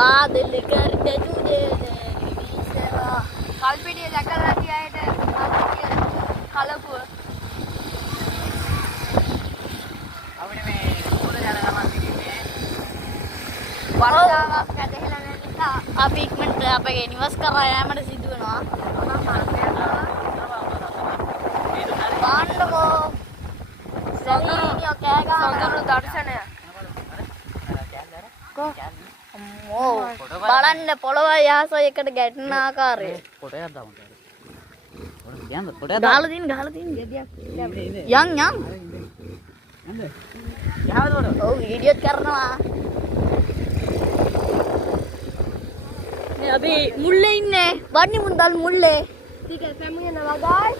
बादल करके तुझे කල්පිටිය දැකලා නැති අයට කලපුව අපිට මේ පොළ යන ගමන් තිබුණේ වර්ෂාවක් නැගහිලා නැති නිසා අපි ඉක්මනට අපගේ නිවස් කරා යෑමට සිදු වෙනවා. පාණ්ඩකෝ සඳරු කෑ සඳරු දර්ශනය අම්මෝ බලන්න පොළොව යහස එකට ගැටෙන ආකාරය. පොටයක් දාමු. යන්න පොටයක් ගහලා තියෙන ගෙඩියක්. යන්. යන්න. යහවද පොට? ඔව් වීඩියෝත් කරනවා. මේ අපි මුල්ලේ ඉන්නේ. වන්නි මුන්දල් මුල්ලේ. ටික පැමිණෙනවා ගායි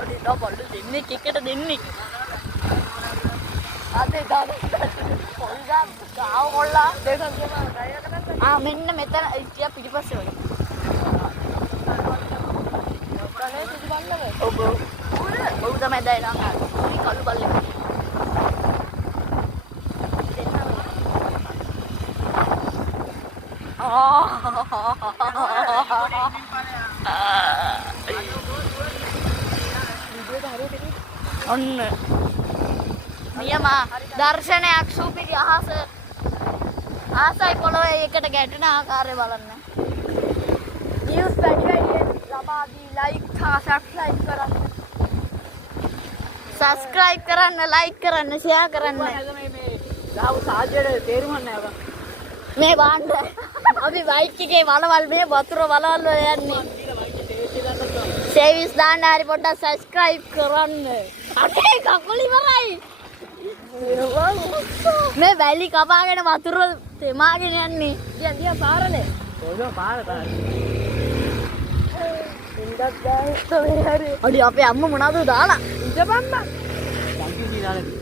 අඩි ඩබල් දෙන්නේ එකට දෙන්නේ. අදේ ගාව පොල්ගා ගාව කොල්ලා දෙකක් ගියා මෙන්න මෙතන ඉතියා පිටිපස්සේ වගේ. කනේ සිදුවන්නද ඔව් තමයි දැන් කළු බල්ලෙක්. ඔන්න නියම දර්ශනයක් සූපිරි අහස ආසයි පොළොවේ එකට ගැටෙන ආකාරය බලන්න. නිවුස් වැඩි ලබා දී ලයික් හා සබ්ස්ක්‍රයිබ් කරන්න සබ්ස්ක්‍රයිබ් කරන්න, ලයික් කරන්න, ෂෙයා කරන්න. මේ ගාව සාජ්‍යයට තේරුම් නැහැ. මේ බාන්න අපි බයික් එකේ වලවල් මේ වතුර වලවල් වල යන්නේ. සර්විස් දාන්න හරි පොඩ්ඩක් සබ්ස්ක්‍රයිබ් කරන්න. අනේ කකුල ඉවරයි. මේ වැලි කපාගෙන වතුර තෙමාගෙන යන්නේ. දියා පාරනේ ඔය පාර. ඉන්නත් ගායි තෝ හරි අඩි අපේ අම්ම මොනවද දාලා? ඉඳපම්ම සංකීර්ණ